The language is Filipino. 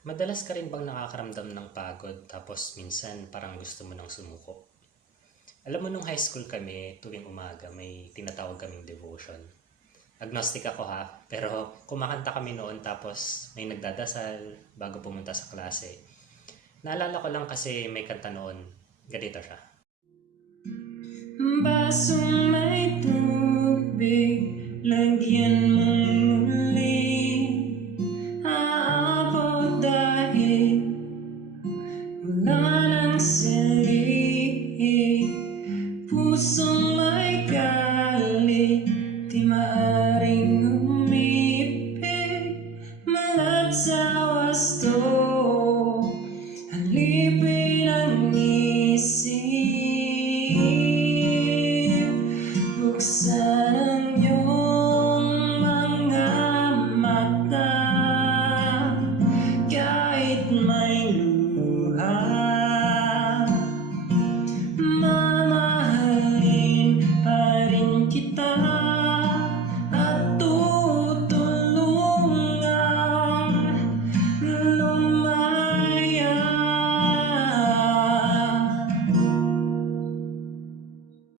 Madalas ka rin bang nakakaramdam ng pagod tapos minsan parang gusto mo nang sumuko? Alam mo nung high school kami, tuwing umaga may tinatawag kaming devotion. Agnostic ako ha, pero kumakanta kami noon tapos may nagdadasal bago pumunta sa klase. Naalala ko lang kasi may kanta noon, ganito siya. Basong may tubig, lagyan